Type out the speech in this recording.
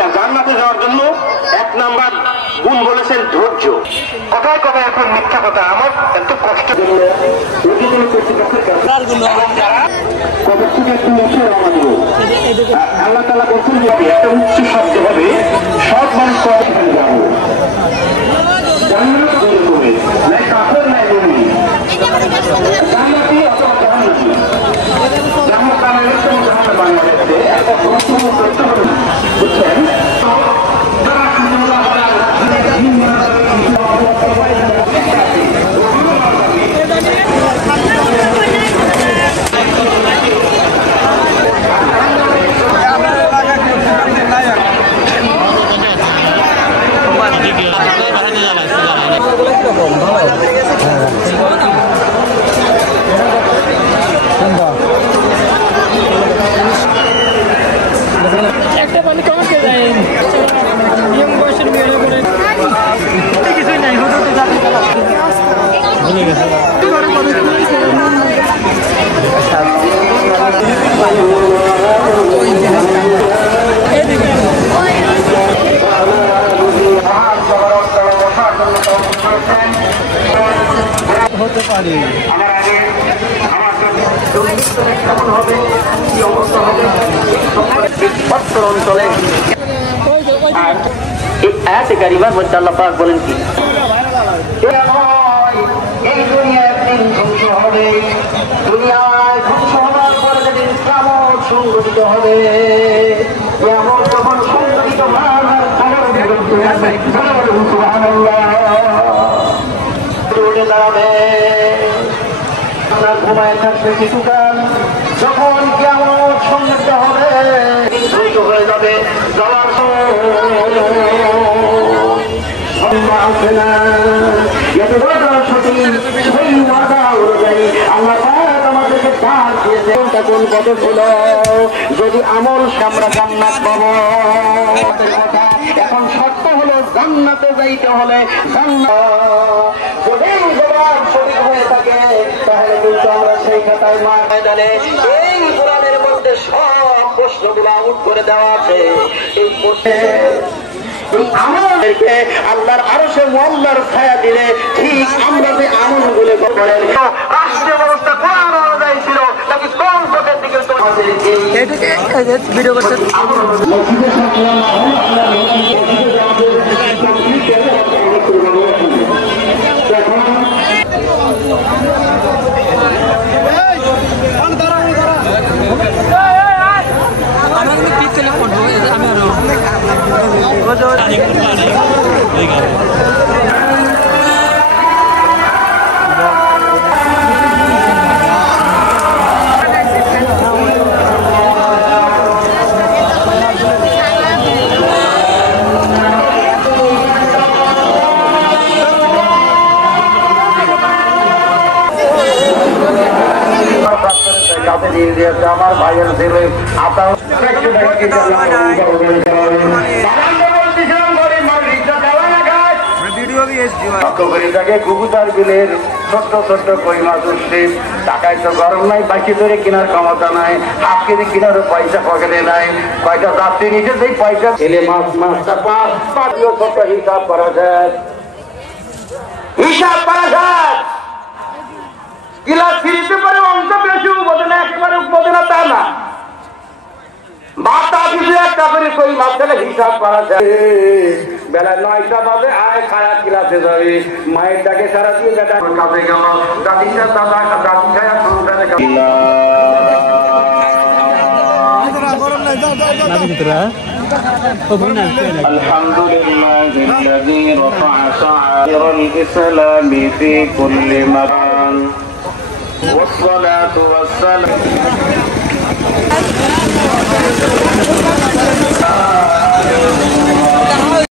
না, জান্নাতে যাওয়ার জন্য 1 নাম্বার গুণ বলেছেন ধৈর্য। কথায় কথায় এখন মিথ্যা কথা, আমার এত কষ্ট কর্তৃপক্ষের কাছে আল্লাহ তাআলা বলছেন যে একটা উচ্চ শব্দ হবে, সব মানুষ কবে যাবো, জান্নাত করবে না, কাফের নাই বলি জান্নাতি অথবা জাহান্নামী। জাহান্নাম জাহান্নাম বাংলাদেশে একটা গুরুত্বপূর্ণ তথ্য হলো, বুঝছেন, একটা পানি কমাতে যায় বয়সের মেয়েরা করে কিছুই নাই হতো হতে পারে। অঞ্চলে আয়াতে কারিমার মধ্যে আল্লাহ পাক বলেন কি, এই দুনিয়া একদিন ধ্বংস হবে, দুনিয়ায় ধ্বংস হওয়ার পরে যেদিন কিয়ামত সংঘটিত হবে, কিয়ামত যখন সংঘটিত উঠে দাঁড়াবে, আপনার ঘুমায় থাকবে কিছুকাল, যখন কিয়ামত সংঘটিত হবে ধ্বংস হয়ে যাবে, যাওয়ার আছে না আমাদেরকে ডাক দিয়েছে, তখন কত ছিল যদি আমল আমরা জান্নাত পাবো। এখন শর্ত হলো জান্নাতে যাইতে হলে যদি জবাব সঠিক হয়ে থাকে তাহলে কিন্তু আমরা সেই খাতায় ময়দানে এই কোরআনের মধ্যে সব প্রশ্নগুলো আউট করে দেওয়া আছে। এই প্রশ্নে আমাদেরকে আল্লাহর আরশে মুআল্লার ছায়া দিলে ঠিক আমরা যে আমলগুলো করেন রাষ্ট্রীয় ব্যবস্থা কোরআন অনুযায়ী ছিল নাকি কোন পথের দিকে ভিডিও করছেন আমার ভাইয়ের ছেলে গুগুতার বিলের ছোট্ট ছোট্ট কই মাছ উঠছে, টাকায় তো গরম নাই, বাকি ধরে কেনার ক্ষমতা নাই, হাফ কেজি কেনারও পয়সা পকেটে নাই, কয়টা যাত্রী নিচে সেই পয়সা ছেলে মাছ মাছটা পাঁচটিও ছোট্ট হিসাব করা যায়, হিসাব করা যায় গিলাস ফিরিতে পারে অংশ বেশি বোঝে না, একেবারে বোঝে না তা না, বাতা কিছু একটা করে কই মাছ গেলে হিসাব করা যায়। বেলা 9টা বাজে আয় খায়া ক্লাসে যাবে, মায়ের ডাকে সারাদিন বেটা কাজে গেল, দাদিটা দাদা দাদি খায়া সংসারে গেল। আলহামদুলিল্লাহিল্লাযী রাফআ শা'আইরাল ইসলামি ফি কুল্লি মাকান والصلاة والسلام